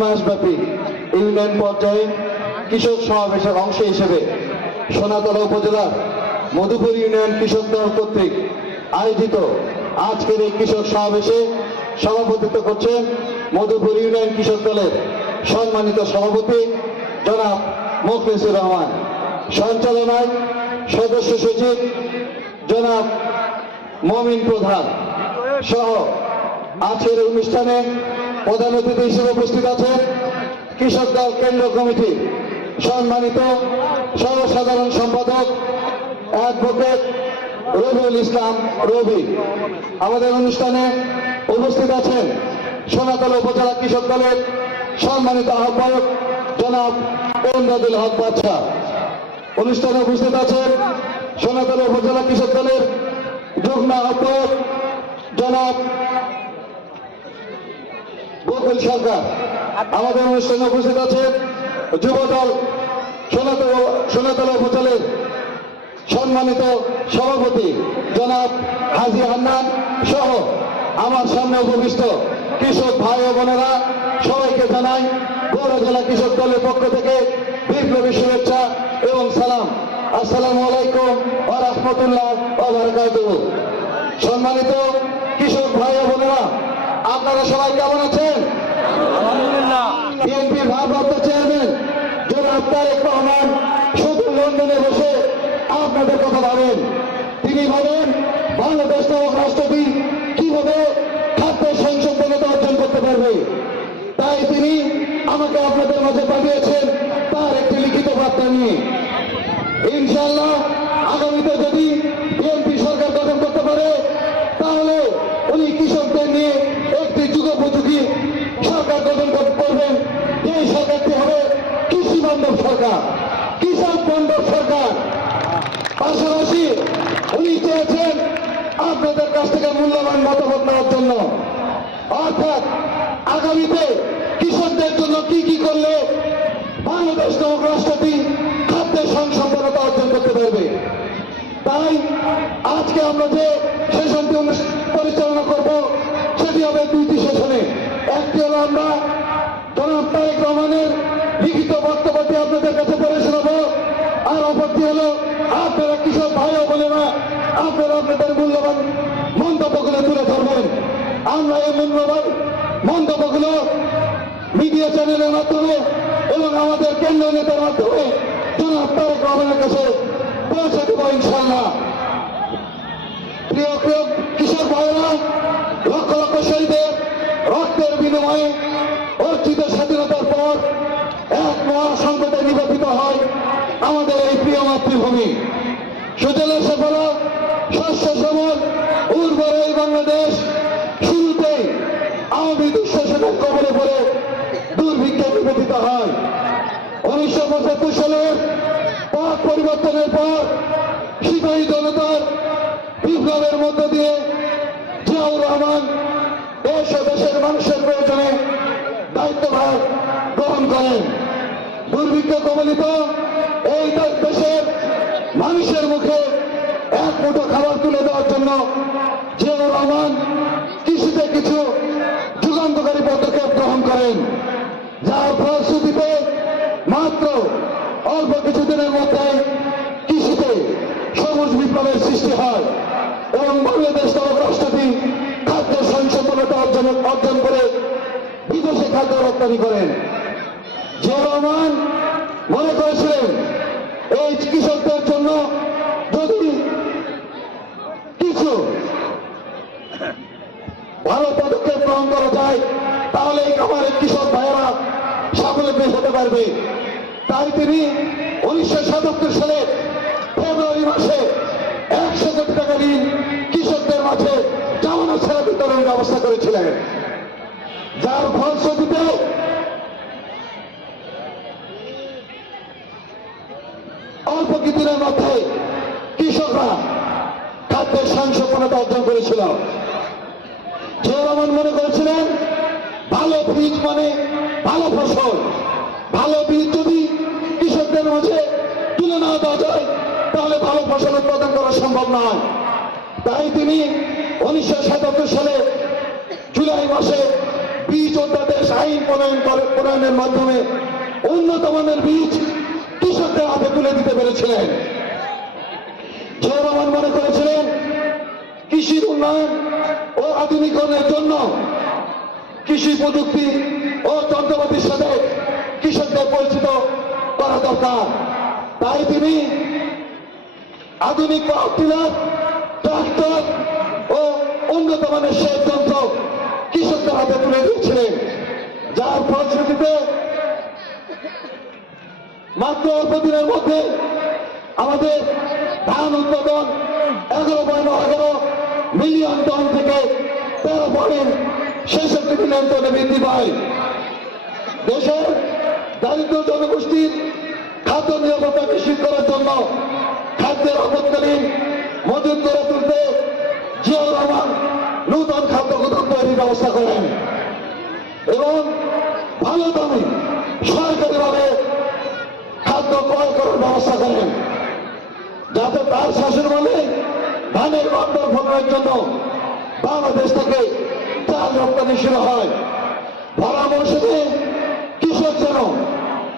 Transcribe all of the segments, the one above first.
মাস ব্যাপী ইউনিয়ন পর্যায়ে কৃষক সমাবেশের অংশ হিসেবে সোনাতলা উপজেলার মধুপুর ইউনিয়ন কৃষক দল কর্তৃক আয়োজিত আজকের এই কৃষক সমাবেশে সভাপতিত্ব করছেন মধুপুর ইউনিয়ন কৃষক দলের সম্মানিত সভাপতি জনাব মুখলিসুর রহমান। সঞ্চালনায় সদস্য সচিব জনাব মমিন প্রধান সহ আজকের অনুষ্ঠানে প্রধান অতিথি হিসেবে উপস্থিত আছেন কৃষক দল কেন্দ্র কমিটি সম্মানিত সর্বসাধারণ সম্পাদক অ্যাডভোকেট রবিউল ইসলাম রবি। আমাদের অনুষ্ঠানে উপস্থিত আছেন সোনাতলা উপজেলা কৃষক দলের সম্মানিত আহ্বায়ক জনাব এমদাদুল হক বাদশাহ অনুষ্ঠানে উপস্থিত আছেন সোনাতলা উপজেলা কৃষক দলের যুগ্ম আহ্বায়ক জনাব বকুল সরকার। আমাদের অনুষ্ঠানে উপস্থিত আছেন যুব দল সোনাতলা উপজেলার সম্মানিত সভাপতি জনাব হাজি হান্নান সহ আমার সামনে উপবিষ্ট কৃষক ভাই ও বোনেরা, সবাইকে জানাই বড় জেলা কৃষক দলের পক্ষ থেকে বিপ্লবী শুভেচ্ছা এবং সালাম। আসসালামু আলাইকুম ও রহমতুল্লাহ ও বারাকাতুহু। সম্মানিত কৃষক ভাই ও বোনেরা আপনারা সবাই কেমন আছেন? বিএনপি ভারপ্রাপ্ত চেয়ারম্যান জনাব তারেক রহমান শুধু লন্ডনে বসে আপনাদের কথা ভাবেন। তিনি ভাবেন বাংলাদেশ নামক রাষ্ট্রটি কীভাবে খাদ্য সংসম্পন্নতা অর্জন করতে পারবে। তাই তিনি আমাকে আপনাদের মাঝে পাঠিয়েছেন তার একটি লিখিত বার্তা নিয়ে। ইনশাআল্লাহ আগামীতে যদি বিএনপি সরকার গঠন করতে পারে তাহলে উনি কৃষকদের নিয়ে একটি যুগোপযোগী সরকার গঠন করতে পারবেন এই সরকারটি হবে কৃষি বান্ধব সরকার কিষাণ বান্ধব সরকার পাশাপাশি উনি চেয়েছেন আপনাদের কাছ থেকে মূল্যবান মতামত নেওয়ার জন্য। অর্থাৎ আগামীতে কৃষকদের জন্য কি কি করলে বাংলাদেশ নামক রাষ্ট্রটি খাদ্যের সংসম্পন্নতা অর্জন করতে পারবে? তাই আজকে আমরা যে সেশনটি পরিচালনা করব, সেটি হবে দুইটি সেশনে। একটি হলো আমরা জনাব তারেক রহমানের লিখিত বক্তব্যটি আপনাদের কাছে পড়ে শোনাবো, আর অপরটি হলো, আপনারা কৃষক ভাই বোনেরা, আপনারা আপনাদের মূল্যবান মন্তব্যগুলো তুলে ধরবেন। আমরা এই মূল্যবান মন্তব্যগুলো মিডিয়া চ্যানেলের মাধ্যমে এবং আমাদের কেন্দ্রীয় নেতার মাধ্যমে জনাব তারেক রহমানের কাছে পৌঁছে দেবো ইনশাল্লাহ প্রিয় প্রিয় কৃষক ভাইরা লক্ষ লক্ষ শহীদের রক্তের বিনিময়ে অর্জিত স্বাধীনতার পর এক মহা সংকটে নিবেদিত হয় আমাদের এই প্রিয় মাতৃভূমি। সুজলা সফল শস্য সবল উর্বর এই বাংলাদেশ শুরুতেই আওয়ামী দুঃশাসনের কবলে পড়ে দুর্ভিক্ষে নিবেদিত হয়। উনিশশো পঁচাত্তর সালের পথ পরিবর্তনের পর সিপাহী জনতার বিপ্লবের মধ্য দিয়ে জিয়াউর রহমান দেশ ও দেশের মানুষের প্রয়োজনে দায়িত্বভার গ্রহণ করেন। দুর্ভিক্ষ কবলিত এই দেশের মানুষের মুখে এক মুঠো খাবার তুলে দেওয়ার জন্য জিয়াউর রহমান কৃষিতে কিছু যুগান্তকারী পদক্ষেপ গ্রহণ করেন যার ফলশ্রুতিতে মাত্র অল্প কিছুদিনের মধ্যে কৃষিতে বিপ্লবের সৃষ্টি হয় এবং বাংলাদেশ নামক রাষ্ট্রটি খাদ্য সংসম্পন্নতা অর্জন অর্জন করে বিদেশে খাদ্য রপ্তানি করেন। জিয়া রহমান মনে করেছিলেন, এই কৃষকদের জন্য যদি কিছু ভালো পদক্ষেপ গ্রহণ করা যায়, তাহলে আমার কৃষক ভাইয়েরা স্বাবলম্বী হতে পারবে। তাই তিনি উনিশশো সাতাত্তর সালে ফেব্রুয়ারি মাসে ঋণ কৃষকদের মাঝে জামানো ছেড়ে বিতরণের ব্যবস্থা করেছিলেন। যার ফলশ্রুতিতে অল্প কিছুদিনের মধ্যে কৃষকরা খাদ্যের সংসম্পন্নতা অর্জন করেছিল। জিয়া মনে করেছিলেন, ভালো বীজ মানে ভালো ফসল। ভালো বীজ যদি কৃষকদের মাঝে তুলে না দেওয়া যায়, তাহলে ভালো ফসল উৎপাদন করা সম্ভব নয়। তাই তিনি উনিশশো সাতাত্তর সালে জুলাই মাসে বীজ অধ্যাদেশ আইন প্রণয়ন প্রণয়নের মাধ্যমে উন্নত মানের বীজ কৃষকদের হাতে তুলে দিতে পেরেছিলেন। জিয়া মনে করেছিলেন, কৃষির উন্নয়ন ও আধুনিকরণের জন্য কৃষি প্রযুক্তি ও যন্ত্রপাতির সাথে কৃষকদের পরিচিত করা দরকার। তাই তিনি আধুনিক টিলার ট্রাক্টর ও উন্নত মানের সেচ যন্ত্র কৃষকদের হাতে তুলে দিয়েছিলেন যার ফলশ্রুতিতে মাত্র অল্প দিনের মধ্যে আমাদের ধান উৎপাদন এগারো পয়েন্ট এগারো মিলিয়ন টন থেকে তেরো পয়েন্ট ছেষট্টি মিলিয়ন টনে বৃদ্ধি পায়। দেশের দারিদ্র জনগোষ্ঠীর খাদ্য নিরাপত্তা নিশ্চিত করার জন্য খাদ্যের আপৎকালীন মজুত করে তুলতে জিয়াউর রহমান নূতন খাদ্য গুদাম তৈরির ব্যবস্থা করেন। এবং ভালো দামে সরকারিভাবে খাদ্য ক্রয় করার ব্যবস্থা করেন। যাতে তার শাসন বলে ধানের বন্টন ফলনের জন্য বাংলাদেশ থেকে চাল রপ্তানি শুরু হয়। ভরা মৌসুমে কৃষক যেন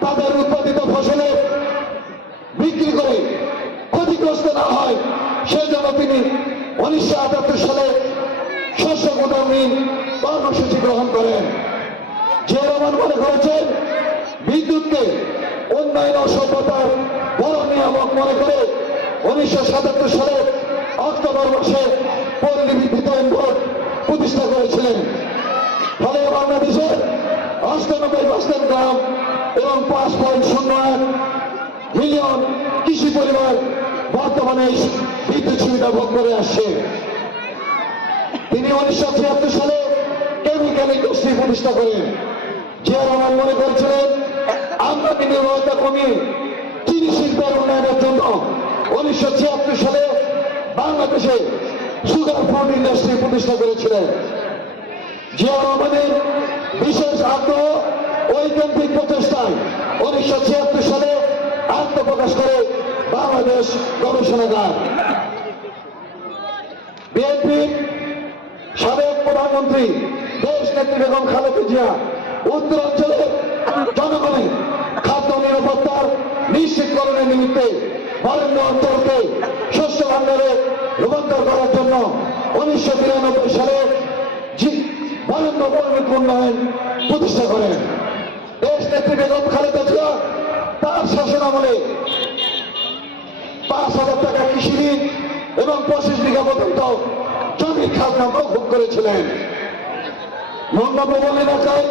তাদের উৎপাদিত ফসলের বিক্রি করে ক্ষতিগ্রস্ত না হয় সেজন্য তিনি উনিশশো আটাত্তর সালে শস্য কর্মসূচি গ্রহণ করেন। যে রহমান মনে করেছেন, বিদ্যুৎকে উন্নয়ন ও সভ্যতার বড় নিয়ামক মনে করে উনিশশো সাতাত্তর সালে অক্টোবর মাসে বোর্ড প্রতিষ্ঠা করেছিলেন। ফলে বাংলাদেশের অষ্টানব্বই পার্সেন্ট গ্রাম এবং পাঁচ পয়েন্ট শূন্য এক মিলিয়ন কৃষি পরিবার এই বিদ্যুৎ সুবিধা ভোগ করে আসছে। তিনি উনিশশো ছিয়াত্তর সালে কেমিক্যাল ইন্ডাস্ট্রি প্রতিষ্ঠা করেন জিয়া রহমান মনে করেছিলেন আমদানি নির্ভরতা কমিয়ে চিনি শিল্পের উন্নয়নের জন্য উনিশশো ছিয়াত্তর সালে বাংলাদেশে সুগার ফ্রুট ইন্ডাস্ট্রি প্রতিষ্ঠা করেছিলেন। জিয়া রহমানের বিশেষ আগ্রহ ঐকান্তিক প্রচেষ্টায় উনিশশো ছিয়াত্তর সালে বাংলাদেশ গবেষণাগার। বিএনপির সাবেক প্রধানমন্ত্রী, দেশ নেত্রী বেগম খালেদা জিয়া উত্তরাঞ্চলের জনগণের খাদ্য নিরাপত্তার নিশ্চিতকরণের নিমিত্তে বরেন্দ্র অঞ্চলকে শস্য ভাণ্ডারে রূপান্তর করার জন্য উনিশশো বিরানব্বই সালে বরেন্দ্র কর্মিক উন্নয়ন প্রতিষ্ঠা করেন। দেশ নেত্রী বেগম খালেদা জিয়া তার শাসনামলে পাঁচ হাজার টাকা কৃষি ঋণ এবং পঁচিশ বিঘা পর্যন্ত জমির খাজনা মৌকুব করেছিলেন। মঙ্গলভবন এলাকায়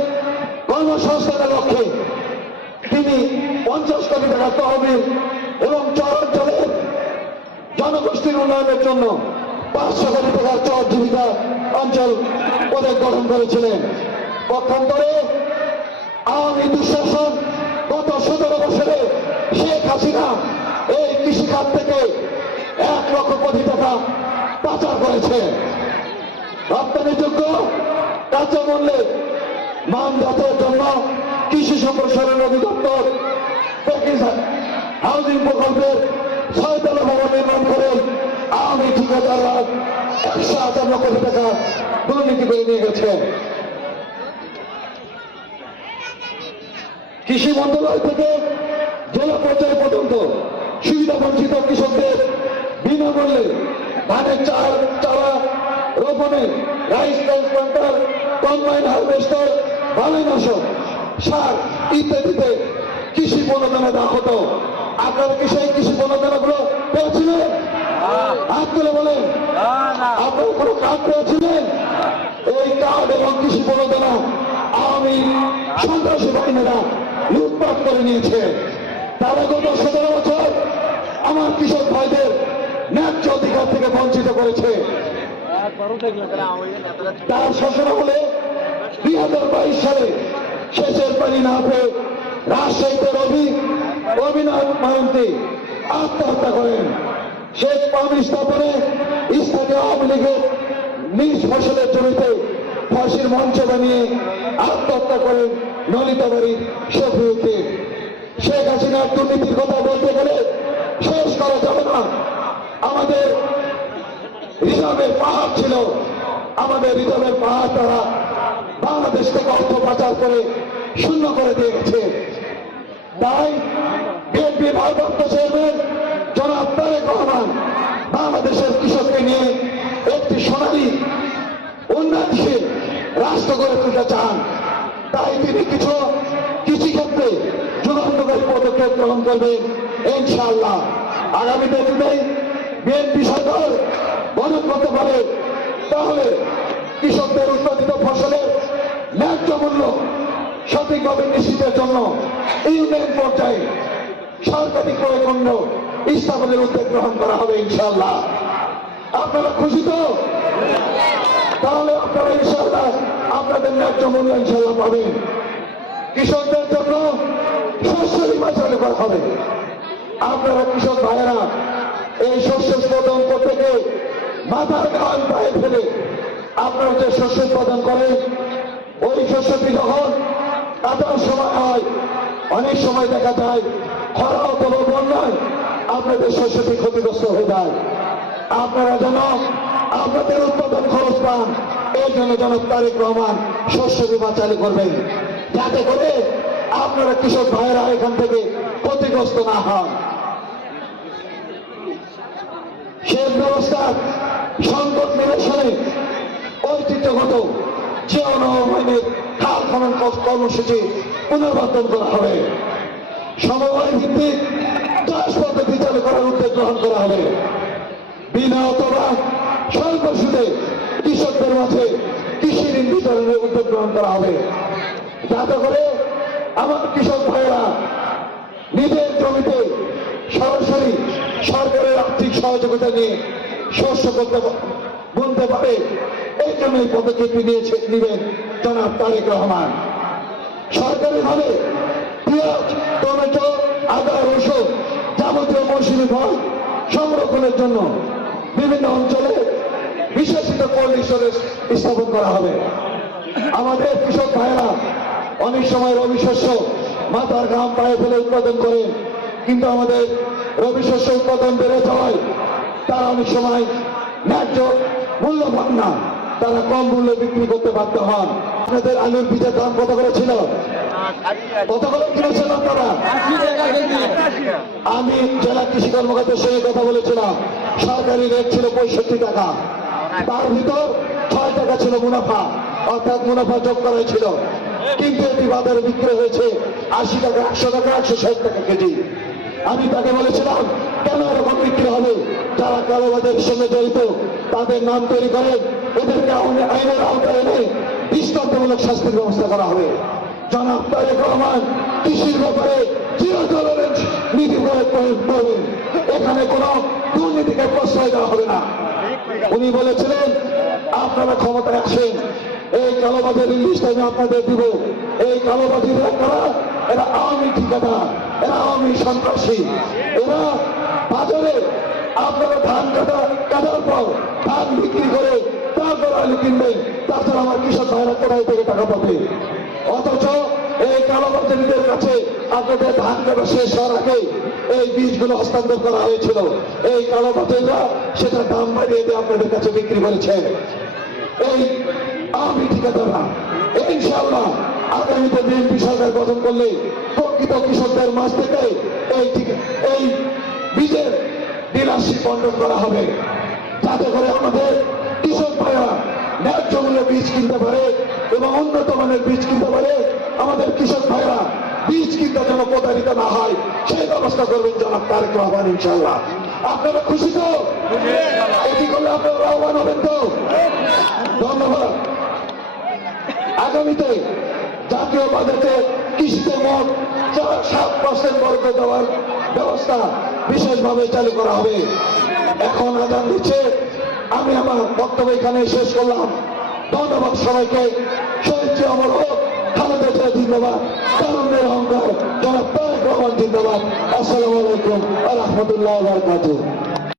কর্মসংস্থানের লক্ষ্যে। তিনি পঞ্চাশ কোটি টাকা তহবিল এবং চরাঞ্চলের জনগোষ্ঠীর উন্নয়নের জন্য পাঁচশো কোটি টাকার চর জীবিকা অঞ্চল পদে গঠন করেছিলেন। পক্ষান্তরে আওয়ামী দুঃশাসন গত সতেরো বছরে শেখ হাসিনা এই কৃষিখাত থেকে এক লক্ষ কোটি টাকা পাচার করেছে। রপ্তানিযোগ্য কাঁচা মূল্যে মান যাতের জন্য কৃষি সম্প্রসারণ অধিদপ্তর হাউজিং প্রকল্পের ছয়তলা ভবন নির্মাণ করে আওয়ামী ঠিকাদাররা একশো আটান্ন কোটি টাকা দুর্নীতি করে নিয়ে গেছে। কৃষি মন্ত্রণালয় থেকে জেলা পর্যায় পর্যন্ত সুবিধা বঞ্চিত কৃষকদের বিনামূল্যে ধানের চাল চারা রোপণে রাইস ট্রান্সপ্লান্টার কম্বাইন হারভেস্টার বালাইনাশক সার ইত্যাদিতে কৃষি প্রণোদনা দেওয়া হতো। আপনারা কি সেই কৃষি প্রণোদনাগুলো পেয়েছিলেন? হাত তুলে বলেন, আপনারা কোনো কার্ড পেয়েছিলেন? এই কার্ড এবং কৃষি প্রণোদনা আওয়ামী সন্ত্রাসী বাহিনীরা লুটপাট করে নিয়েছে। তারা গত সতেরো বছর আমার কৃষক ভাইদের ন্যায্য অধিকার থেকে বঞ্চিত করেছে। তার শাসন হলে দুই হাজার সালে শেষের পানি না পেয়ে রাজশাহীতে রবি রবীন্দ্রনাথ মায়ন্তী আত্মহত্যা করেন। শেষ পানি স্থাপনে স্থানীয় আওয়ামী লীগের নিজ ফসলের জমিতে ফাঁসির মঞ্চ বানিয়ে আত্মহত্যা করেন নলিতাবাড়ির শফিউকে শেখ হাসিনার দুর্নীতির কথা বলতে গেলে শেষ করা যাবে না। আমাদের রিজার্ভের পাহাড় ছিল। আমাদের রিজার্ভের পাহাড় তারা বাংলাদেশ থেকে অর্থ পাচার করে শূন্য করে দিয়ে তাই বিএনপি ভারপ্রাপ্ত চেয়ারম্যান জনাব তারেক রহমান বাংলাদেশের কৃষককে নিয়ে একটি সোনালী উন্নয়নশীল রাষ্ট্র গড়ে তুলতে চান। তাই তিনি কিছু কৃষি ক্ষেত্রে যুগান্তকারী পদক্ষেপ গ্রহণ করবেন, ইনশাআল্লাহ। আগামীতে যদি বিএনপি সরকার বদল করতে পারে, তাহলে কৃষকদের উৎপাদিত ফসলের ন্যায্য মূল্য সঠিকভাবে নিশ্চিতের জন্য ইউনিয়ন পর্যায়ে সরকারি ক্রয় পণ্য স্থাপনের উদ্যোগ গ্রহণ করা হবে, ইনশাআল্লাহ। আপনারা খুশি তো? তাহলে আপনারা ইনশাআল্লাহ আপনাদের ন্যায্য মূল্য ইনশাআল্লাহ পাবেন। কৃষকদের জন্য শস্য বীমা চালু করা হবে। আপনারা কৃষক ভাইয়েরা এই শস্য উৎপাদন করতে গিয়ে মাথার গান পায়ে ফেলে আপনারা যে শস্য উৎপাদন করেন, ওই শস্যটি যখন কাটার সময় হয়, অনেক সময় দেখা যায় খরা অথবা বন্যায় আপনাদের শস্যটি ক্ষতিগ্রস্ত হয়ে যায়। আপনারা যেন আপনাদের উৎপাদন খরচ পান এই জন্য জনক তারেক রহমান শস্য বিমা চালু করবেন। যাতে করে আপনারা কৃষক ভাইয়েরা এখান থেকে ক্ষতিগ্রস্ত না হন। সেচ ব্যবস্থার সংকট নিরসনে ঐতিহ্যগত যে উন্নয়নের খাল খনন কর- কর্মসূচি পুনর্বর্তন করা হবে। সমবায় ভিত্তিক চাষ পদ্ধতি চালু করার উদ্যোগ গ্রহণ করা হবে। বিনা অথবা স্বল্প সুদে কৃষকদের মাঝে কৃষি ঋণ বিতরণের উদ্যোগ গ্রহণ করা হবে। যাতে করে আমার কৃষক ভাইয়েরা নিজের জমিতে সরাসরি সরকারের আর্থিক সহযোগিতা নিয়ে শস্য করতে বলতে পারে। এই জন্য এই পদক্ষেপটি নিয়েছে, নেবেন জনাব তারেক রহমান। সরকারি ভাবে পেঁয়াজ, টমেটো, আদা, রসুন যাবতীয় মৌসুমি ফল সংরক্ষণের জন্য বিভিন্ন অঞ্চলে বিশেষিত কোল্ড স্টোরেজ স্থাপন করা হবে। আমাদের কৃষক ভাইয়েরা অনেক সময় রবি শস্য মাথার ঘাম পায়ে ফেলে উৎপাদন করেন কিন্তু আমাদের রবি শস্য উৎপাদন বেড়ে যাওয়ায় তারা অনেক সময় ন্যায্য মূল্য পান না, তারা কম মূল্যে বিক্রি করতে বাধ্য হন। আপনাদের আলুর বীজের দাম কত করে ছিল? কত করে কিনেছেন আপনারা? আমি জেলা কৃষি কর্মকর্তার সঙ্গে কথা বলেছিলাম, সরকারি রেট ছিল পঁয়ষট্টি টাকা। তার ভিতর ছয় টাকা ছিল মুনাফা, অর্থাৎ মুনাফা যোগ করা ছিল। কিন্তু এটি বাজারে বিক্রি হয়েছে আশি টাকা, একশো টাকা, একশো ষাট টাকা কেজি। আমি তাকে বলেছিলাম, কেন এরকম বিক্রি হবে? যারা কালোবাজারের সঙ্গে জড়িত, তাদের নাম তৈরি করেন এদেরকে আইনে- আইনের আওতায় এনে দৃষ্টান্তমূলক শাস্তির ব্যবস্থা করা হবে। জনাব তারেক রহমান, কৃষির ব্যাপারে টলারেন্স নীতি প্রয়োগ করবেন। এখানে কোনো দুর্নীতিকে প্রশ্রয় দেওয়া হবে না। উনি বলেছিলেন, আপনারা ক্ষমতায় আসেন, এই কালোবাজারের লিস্ট আমি আপনাদের দিব। এই কালোবাজারিরা কারা? এরা আওয়ামী ঠিকাদার। এরা আওয়ামী সন্ত্রাসী। এরা বাজারে আপনারা ধান কাটা, কাটার পর ধান বিক্রি করে তারপর আলু কিনবেন। তাছাড়া আমার কৃষক ভাইরা কোথায় থেকে টাকা পাবে? অথচ এই কালোবাজারিদের কাছে আপনাদের ধান কাটা শেষ হওয়ার আগে এই বীজগুলো হস্তান্তর করা হয়েছিল। এই কালোবাজারিরা সেটা দাম বাড়িয়ে দিয়ে আপনাদের কাছে বিক্রি করেছে। এই আমি ঠিকাদাররা ইনশাআল্লাহ আগামীতে বিএনপি সরকার গঠন করলে প্রকৃত কৃষকদের মাঝ থেকে এই এই বীজের ডিলারশিপ বন্টন করা হবে। যাতে করে আমাদের কৃষক ভাইরা ন্যায্য মূল্যে বীজ কিনতে পারে এবং উন্নত মানের বীজ কিনতে পারে, আমাদের কৃষক ভাইরা বীজ কিনতে যেন প্রতারিত না হয়, সেই ব্যবস্থা করবেন জনাব তারেক রহমান ইনশাল্লাহ আপনারা খুশি তো? এটি করলে আপনারা লাভবান হবেন তো? ধন্যবাদ। আগামীতে জাতীয় বাজেটে কৃষিতে মোট সাত পার্সেন্ট বরাদ্দ দেওয়ার ব্যবস্থা বিশেষভাবে চালু করা হবে। এখন আজান দিচ্ছে। আমি আমার বক্তব্য এখানে শেষ করলাম। ধন্যবাদ সবাইকে। শহীদ অমর হোক। খালেদা জিয়া জিন্দাবাদ। তারুণ্যের অহংকার। জনাব তারেক রহমান জিন্দাবাদ। আসসালামু আলাইকুম। আলহামদুলিল্লাহ, বারকাতুহ।